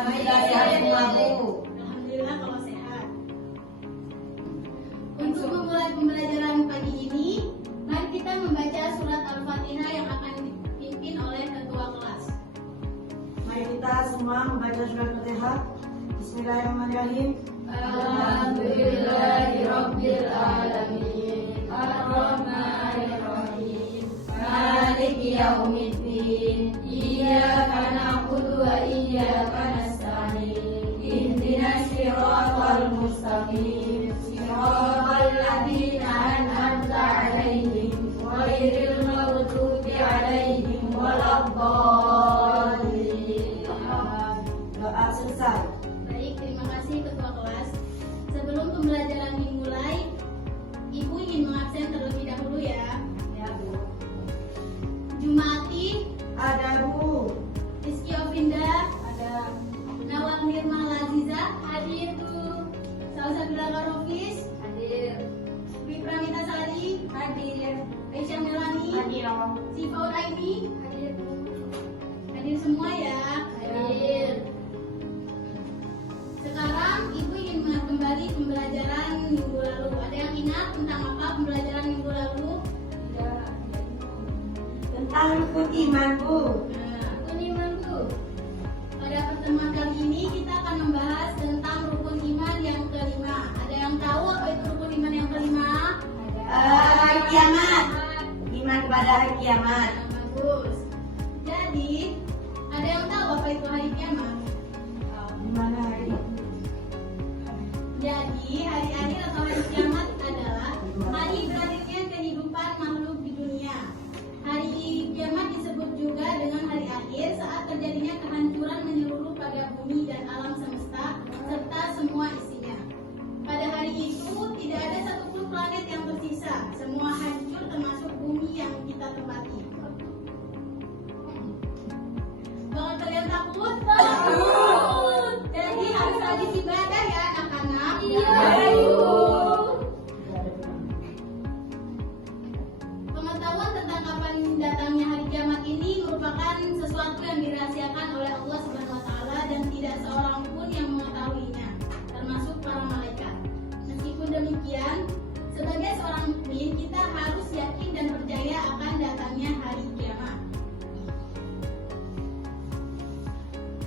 Alhamdulillah sehat semua, Bu. Alhamdulillah kalau sehat. Untuk memulai pembelajaran pagi ini, mari kita membaca surat Al-Fatihah yang akan dipimpin oleh ketua kelas. Mari kita semua membaca surat Al-Fatihah. Bismillahirrahmanirrahim. Alhamdulillahirabbil alamin. Arrahmanirrahim. Maliki yaumiddin. Iyyaka na'budu wa iyyaka nasta'in. Ihdinas siratal mustaqim. Siratal ladzina an'amta 'alaihim ghairil maghdubi 'alaihim waladdallin. Doa selesai. Baik, terima kasih ketua kelas. Sebelum pembelajaran dimulai, Ibu ingin mengabsen terlebih dahulu ya. Ya, Bu. Jumati, Ada, Bu. Rizky Ovinda, ada. Nawal Nirma Laziza, hadir Bu. Salsabila Karofis, Hadir. Dwi Pramita Sari, hadir. Aisyah Melani, Hadir. Sifaul Aini, Hadir. hadir semua ya. Hadir. Sekarang Ibu ingin mengingat kembali pembelajaran minggu lalu. Ada yang ingat tentang apa pembelajaran minggu lalu? Tidak. Tentang rukun iman, Bu. Nah, rukun iman Bu. Pada pertemuan kali ini kita akan membahas tentang rukun iman yang kelima. Ada yang tahu apa itu rukun iman yang kelima? Hari kiamat. Iman kepada hari kiamat. Nah, bagus. Jadi, ada yang tahu apa itu hari kiamat? Gimana hari itu? Jadi, hari akhir atau hari kiamat adalah hari berakhirnya kehidupan makhluk di dunia. Hari kiamat disebut juga dengan hari akhir saat terjadinya kehancuran menyeluruh pada bumi dan alam semesta serta semua isinya. Pada hari itu tidak ada satupun planet yang tersisa. Semua hancur termasuk bumi yang kita tempati. Bakal kalian takut? Takut. Jadi harus rajin ibadah ya anak-anak. Pengetahuan tentang kapan datangnya hari kiamat ini merupakan sesuatu yang dirahasiakan oleh Allah Subhanahu wa taala dan tidak seorang pun yang mengetahuinya, termasuk para malaikat. Meskipun demikian, sebagai seorang mukmin kita harus yakin dan percaya akan datangnya hari kiamat.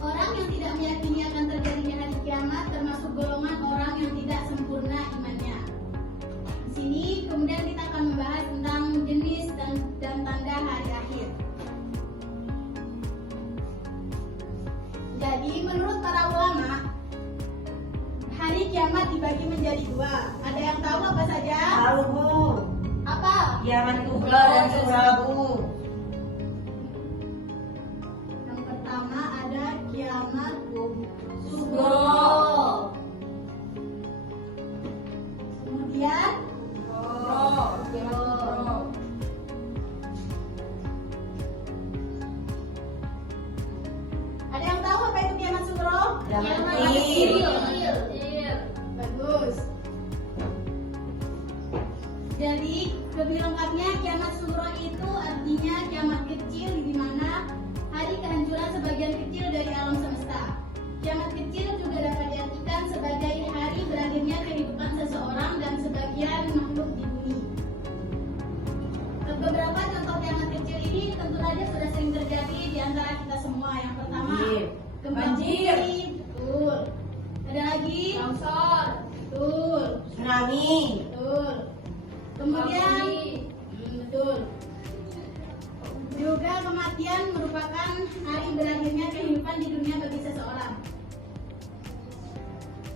Orang yang tidak meyakini akan terjadinya hari kiamat termasuk golongan orang yang tidak sempurna imannya. Di sini kemudian kita akan membahas tentang jenis dan tanda hari akhir. Jadi menurut para ulama, hari kiamat dibagi menjadi dua. Ada yang tahu apa saja? Tahu, Bu. Apa? Kiamat kubra dan sughra, Bu. Yang pertama ada kiamat Sugro. kemudian ada yang tahu apa itu kiamat sugro? Kiamat kecil. Bagus. Jadi lebih lengkapnya kiamat sugro itu artinya kiamat kecil di mana hari kehancuran sebagian kecil dari alam semesta. Kiamat kecil juga dapat diartikan sebagai hari berakhirnya kehidupan seseorang dan sebagian makhluk di bumi. Beberapa contoh kiamat kecil ini tentu saja sudah sering terjadi di antara kita semua. Yang pertama, Banjir. gempa Banjir. bumi, betul. Ada lagi, Longsor. betul, Tsunami. betul. Kemudian, betul. Juga kematian merupakan hari berakhirnya kehidupan di dunia bagi seseorang.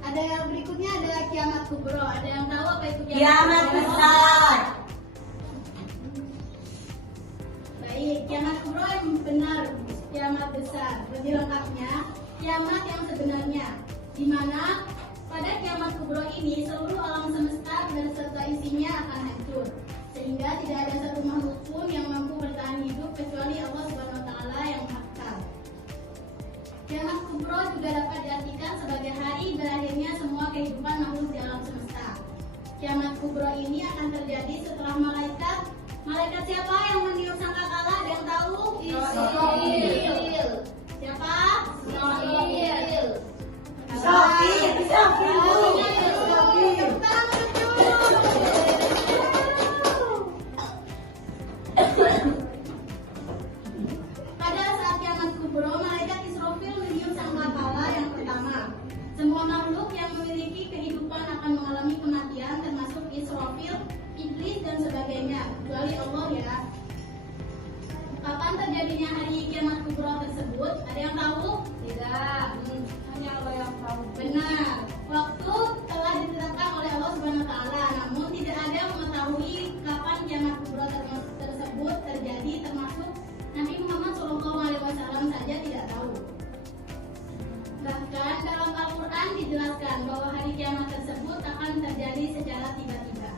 Ada yang berikutnya adalah kiamat kubro. Ada yang tahu apa itu Kiamat kubro? besar. Baik, kiamat kubro yang benar, kiamat besar. Lebih lengkapnya, kiamat yang sebenarnya, di mana pada kiamat kubro ini seluruh alam semesta beserta isinya akan hancur, sehingga tidak ada satu makhluk pun yang mampu bertahan hidup kecuali Allah Subhanahu wa taala yang Maha Kekal. Kiamat kubro juga dapat diartikan sebagai hari berakhirnya semua kehidupan makhluk di alam semesta. Kiamat kubro ini akan terjadi setelah malaikat siapa yang meniup sangkakala? Ada yang tahu? Israfil. Siapa? Israfil. Pada saat kiamat kubro, malaikat Israfil meniup sangkakala yang pertama. Semua makhluk yang memiliki kehidupan akan mengalami kematian, termasuk Israfil, iblis dan sebagainya, kecuali Allah ya. Kapan terjadinya hari kiamat kubro tersebut? Ada yang tahu? Tidak. Hanya Allah yang tahu. Benar. Waktu telah ditetapkan oleh Allah Subhanahu wa taala, namun tidak ada yang mengetahui kapan kiamat kubro tersebut terjadi, termasuk Nabi Muhammad SAW saja tidak tahu. Bahkan dalam Al-Quran dijelaskan bahwa hari kiamat tersebut akan terjadi secara tiba-tiba.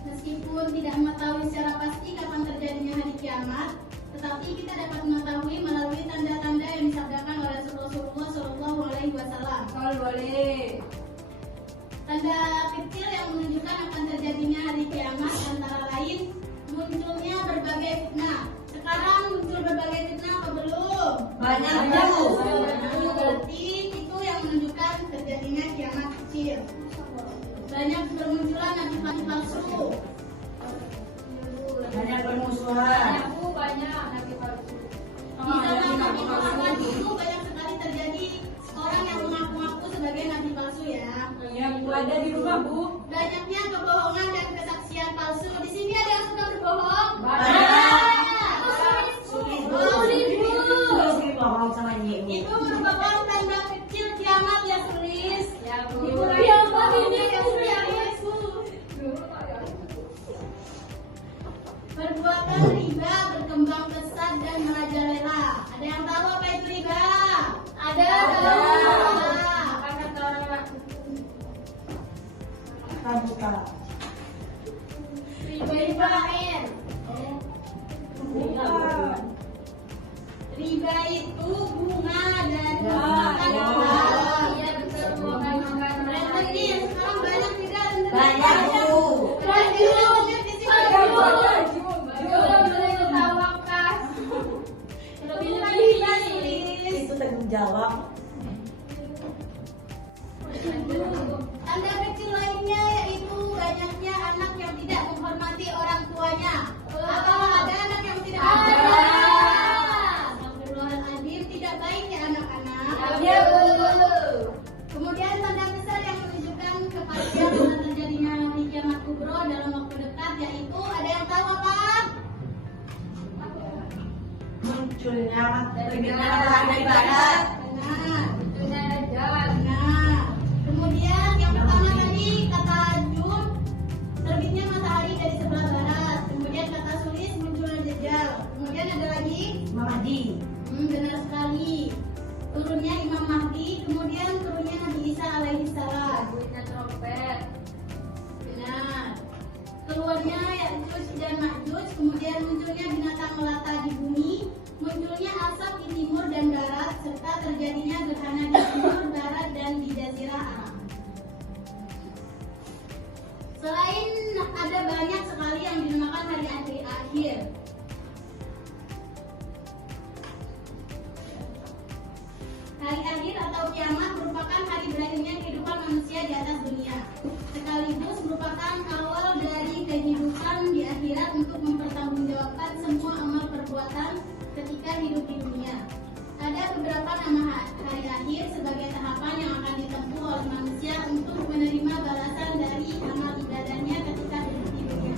Meskipun tidak mengetahui secara pasti kapan terjadinya hari kiamat, tetapi kita dapat mengetahui melalui tanda-tanda yang disabdakan oleh Rasulullah SAW. Kalau boleh. Tanda kecil yang menunjukkan akan terjadinya hari kiamat antara lain munculnya berbagai fitnah. Sekarang muncul berbagai fitnah apa belum? Banyak Bu. Bu. Berarti itu yang menunjukkan terjadinya kiamat kecil. Banyak bermunculan nabi palsu. Banyak bermusuhan. Anakku banyak nabi palsu. Di zaman Nabi Muhammad itu banyak sekali terjadi orang yang mengaku-ngaku sebagai nabi palsu ya. Ya, Bu ada di rumah, Bu. Banyaknya kebohongan dan kesaksian palsu. Di sini ada yang suka berbohong? Sulit Bu. Sulit, Bu. Sulit bohong sama ibu. Itu merupakan tanda kecil kiamat ya, Sulis. Ya, Bu. Ibu Kiamat ini yang serius, Bu. Perbuatan riba berkembang pesat dan merajalela. Ada yang tahu apa itu riba? Ada. Buka. Riba air. Bukan. Riba itu bunga dan Ya. Iya, betul, Bu. Makan-makan. rezeki yang sekarang banyak tidak? Banyak Bu. Rezeki banyak di sini. Boleh ketawakan. Lebih riba Sulis. Itu tanggung jawab. Tanda kecil lainnya yaitu banyaknya anak yang tidak menghormati orang tuanya. Apa ada anak yang tidak menghormati? Astagfirullahaladzim, tidak baik ya anak-anak. Ya, Bu. Kemudian tanda besar yang menunjukkan kepastian akan terjadinya hari kiamat kubro dalam waktu dekat yaitu ada yang tahu apa? Munculnya terbitnya matahari dari barat. Benar. Munculnya Dajjal. Nah, kemudian yang pertama tadi kata Jun, terbitnya matahari dari sebelah barat. Kemudian kata Sulis munculnya Dajjal. Kemudian ada lagi, Mahdi. benar sekali. Turunnya Imam Mahdi, kemudian turunnya Nabi Isa alaihi salam. Bunyinya trompet. Benar. Keluarnya Ya'juj dan Ma'juj, kemudian munculnya binatang melata di bumi, munculnya asap di timur dan barat, serta terjadinya gerhana di timur, barat, dan di Jazirah Arab. Selain ada banyak sekali yang dinamakan hari akhir. Hari akhir atau kiamat merupakan hari berakhirnya kehidupan manusia di atas dunia. Sekaligus merupakan awal dari kehidupan di akhirat untuk mempertanggungjawabkan semua amal perbuatan ketika hidup di dunia. Ada beberapa nama hari akhir sebagai tahapan yang akan ditempuh oleh manusia untuk menerima balasan dari amal ibadahnya ketika hidup di dunia.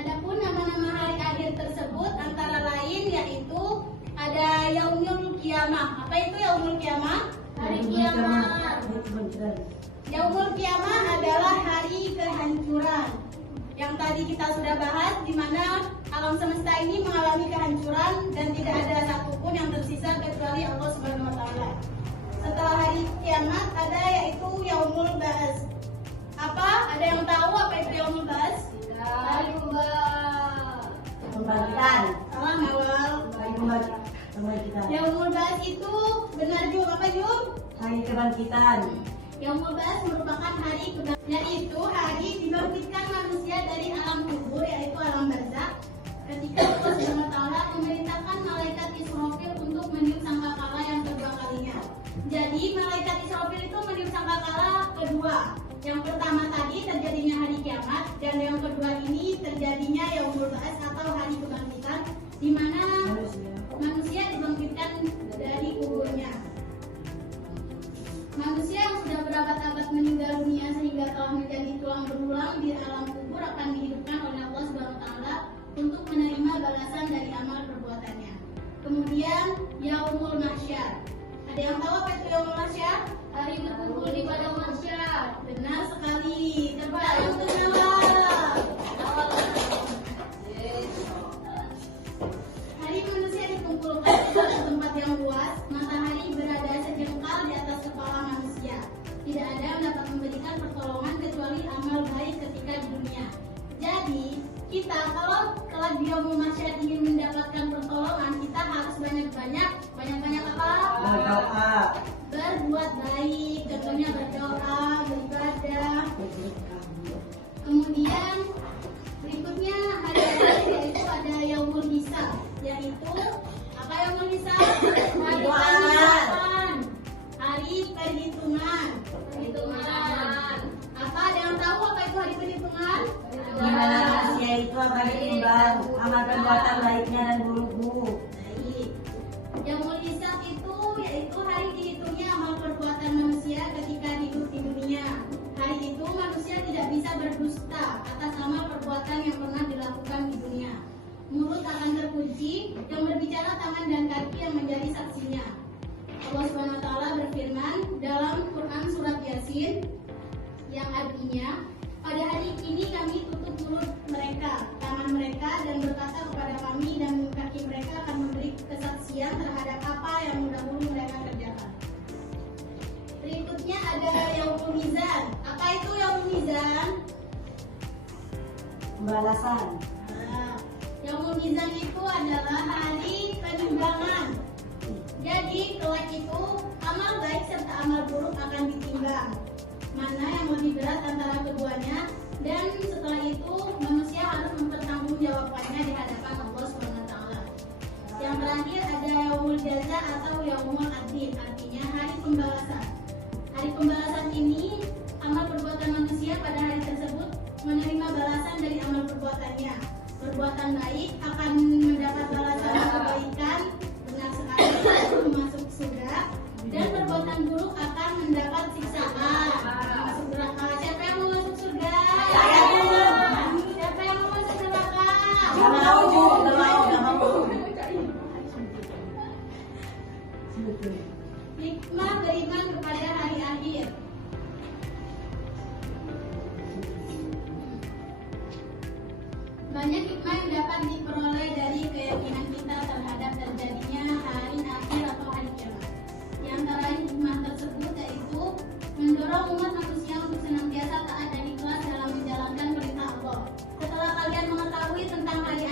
Adapun nama-nama hari akhir tersebut antara lain yaitu ada Yaumul Qiyamah. Apa itu Yaumul Qiyamah? Hari kiamat. Yaumul Qiyamah adalah hari kehancuran. Yang tadi kita sudah bahas di mana alam semesta ini mengalami kehancuran dan tidak ada satupun yang tersisa kecuali Allah Subhanahu wa taala. Setelah hari kiamat ada yaitu Yaumul Ba'ats. Apa? Ada yang tahu apa itu Yaumul Ba'ats? Hari Pembangkitan. Salah Nawal. Kebangkitan. Yaumul Ba'ats itu benar juga apa Jum? Hari kebangkitan. Yaumul Ba'ats merupakan hari kebangkitan, yaitu hari dibangkitkan manusia dari alam kubur yaitu alam barzakh ketika Allah Subhanahu wa taala memberi di mana Manusia. manusia dibangkitkan dari kuburnya. Manusia yang sudah berabad-abad meninggal dunia sehingga telah menjadi tulang belulang di alam kubur akan dihidupkan oleh Allah Subhanahu wa taala untuk menerima balasan dari amal perbuatannya. Kemudian Yaumul Mahsyar. Ada yang tahu apa itu Yaumul Mahsyar? Hari berkumpul di padang mahsyar. Benar sekali. Tepuk tangan untuk jawab. Hari manusia dikumpulkan di suatu tempat yang luas. Matahari berada sejengkal di atas kepala manusia. Tidak ada yang dapat memberikan pertolongan kecuali amal baik ketika di dunia. Jadi, kita kalau kelak di Yaumul Mahsyar ingin mendapatkan pertolongan, kita harus banyak-banyak apa? Berdoa. Berbuat baik, contohnya berdoa, beribadah. Kemudian berikutnya hari-hari yaitu ada Yaumul Hisab, yaitu apa Yaumul Hisab? Hari perhitungan. Hari perhitungan. Perhitungan. Apa ada yang tahu apa itu hari perhitungan? Di mana manusia itu akan ditimbang amal perbuatan baiknya dan buruk. Baik. Yaumul Hisab itu yaitu hari dihitungnya amal perbuatan manusia ketika hidup di dunia. Hari itu manusia tidak bisa berdusta atas amal perbuatan yang pernah dilakukan di dunia. Mulut akan terkunci, yang berbicara tangan dan kaki yang menjadi saksinya. Allah Subhanahu wa taala berfirman dalam Quran surat Yasin yang artinya, pada hari ini kami tutup mulut mereka, tangan mereka, dan berkata kepada kami dan kaki mereka akan memberi kesaksian terhadap apa yang dahulu mereka kerjakan. Berikutnya ada Yaumul Mizan. Apa itu Yaumul Mizan? Pembalasan. Nah, Yaumul Mizan itu adalah hari penimbangan. Jadi kelak itu amal baik serta amal buruk akan ditimbang. Mana yang lebih berat antara keduanya, dan setelah itu manusia harus mempertanggungjawabkannya di hadapan Allah Subhanahu wa taala. Yang terakhir ada Yaumul Jaza atau Yaumul Adil, artinya hari pembalasan. Hari pembalasan ini amal perbuatan manusia pada hari tersebut menerima balasan dari amal perbuatannya. Perbuatan baik akan mendapat balasan kebaikan, benar sekali, masuk surga, dan perbuatan buruk akan mendapat siksaan, masuk neraka. Siapa yang mau masuk surga? Siapa yang mau masuk neraka? Nggak mau. Hikmah beriman kepada hari akhir. Banyak hikmah yang dapat diperoleh dari keyakinan kita terhadap terjadinya hari akhir atau hari kiamat. Di antara hikmah tersebut yaitu mendorong umat manusia untuk senantiasa taat dan ikhlas dalam menjalankan perintah Allah. Setelah kalian mengetahui tentang hari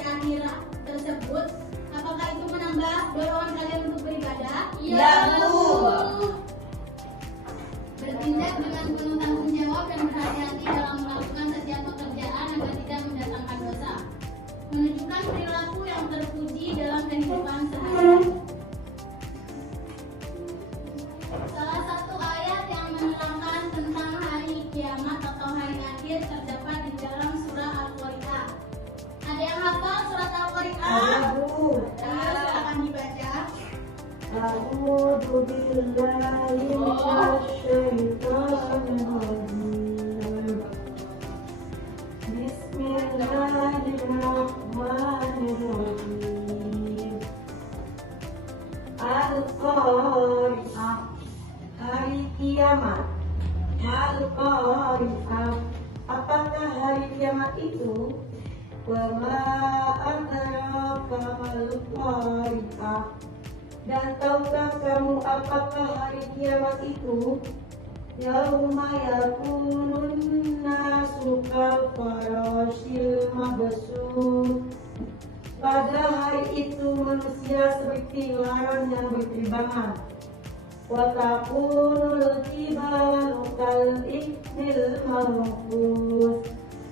akhir tersebut, apakah itu menambah dorongan kalian untuk beribadah? Ya, Bu. Bertindak dengan penuh tanggung jawab dan berhati-hati dalam melakukan setiap pekerjaan agar tidak mendatangkan dosa. Menunjukkan perilaku yang terpuji dalam kehidupan sehari-hari. Salah satu ayat yang menerangkan tentang hari kiamat atau hari akhir terdapat di dalam surah Al-Qari'ah. Ada yang hafal surat Al-Qari'ah? Ada, Bu. Ayo silakan dibaca. A'udzu billahi minasyaitonir rajim. Bismillahirrahmanirrahim. Al-Qari'ah, hari kiamat. Al-Qari'ah, apakah hari kiamat itu? Wa ma adraka mal-Qari'ah, dan tahukah kamu apakah hari kiamat itu? Yauma yakunun nasu kalfarashil mabsur, pada hari itu manusia seperti laron yang berterbangan. Wa takunul jibalu kal ikhnil manfus,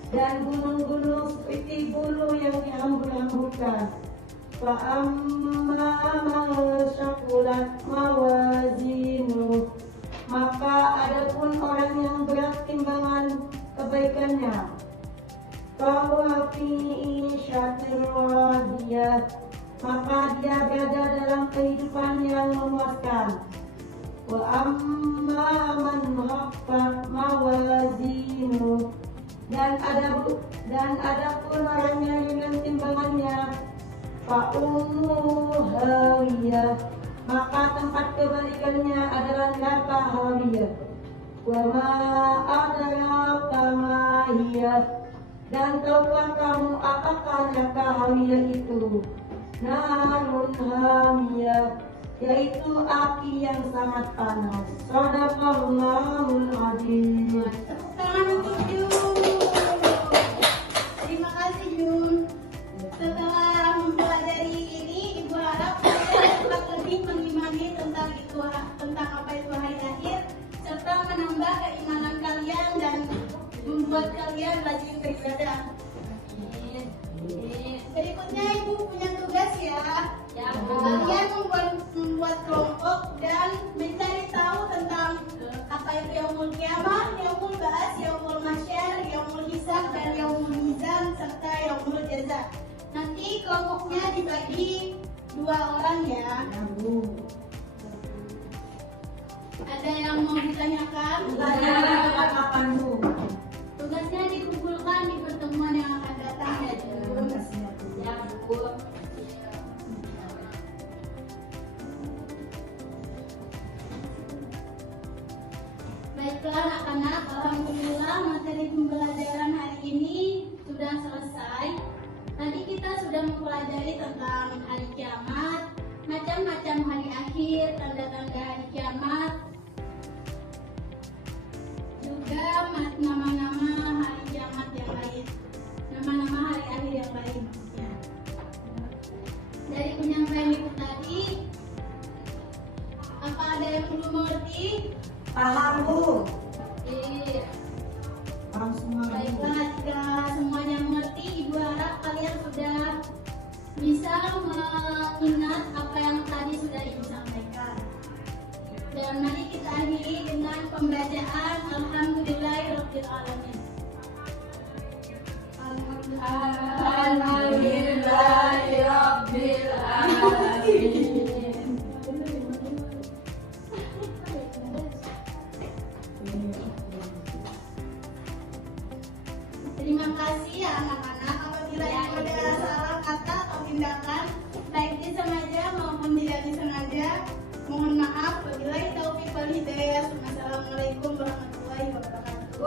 dan gunung-gunung seperti bulu yang dihambur-hamburkan. Fa'amma man syakulat mawazinu, maka adapun orang yang berat timbangan kebaikannya, bahwa fihi syatir radiyah, maka dia berada dalam kehidupan yang memuaskan. Wa amma man khaffat mawazinu, dan ada pun orang yang ringan timbangannya, fa ummuhu hawiyah, maka tempat kebalikannya adalah neraka hawiyah. Wa ma adraka ma hiya, dan tahukah kamu apakah neraka hawiyah itu? Narun hamiyah, yaitu api yang sangat panas. Shadaqallahul adzim. Tepuk tangan untuk Jun. Terima kasih Jun. Setelah mempelajari ini, Ibu harap kalian dapat lebih mengimani tentang apa itu hari akhir, serta menambah keimanan kalian dan membuat kalian rajin beribadah. Berikutnya Ibu punya tugas ya. Kalian membuat kelompok dan mencari tahu tentang apa itu yaumul kiamah, yaumul ba'ats, yaumul mahsyar, yaumul hisab, dan yaumul mizan serta yaumul jaza. Nanti kelompoknya dibagi 2 orang ya. Ada yang mau ditanyakan? Kapan Bu? Tugasnya dikumpulkan di pertemuan yang akan datang ya Jun. Ya, Bu. Baiklah anak-anak, alhamdulillah materi pembelajaran hari ini sudah selesai. Tadi kita sudah mempelajari tentang hari kiamat, macam-macam hari akhir, tanda-tanda hari kiamat, juga nama-nama hari kiamat yang lain, nama-nama hari akhir yang lain. Ya. Dari penyampaian Ibu tadi, apa ada yang belum mengerti? Paham Bu? Iya. Paham semua. Baiklah, jika semuanya mengerti, Ibu harap kalian sudah bisa mengingat apa yang tadi sudah Ibu sampaikan. Dan mari kita akhiri dengan pembacaan Alhamdulillahirabbil alamin. Alhamdulillahirabbil alamin. Terima kasih ya anak-anak. Apabila Ibu ada salah kata atau tindakan, baik disengaja maupun tidak disengaja, mohon maaf. Wabillahi taufiq wal hidayah. Wassalamualaikum warahmatullahi wabarakatuh.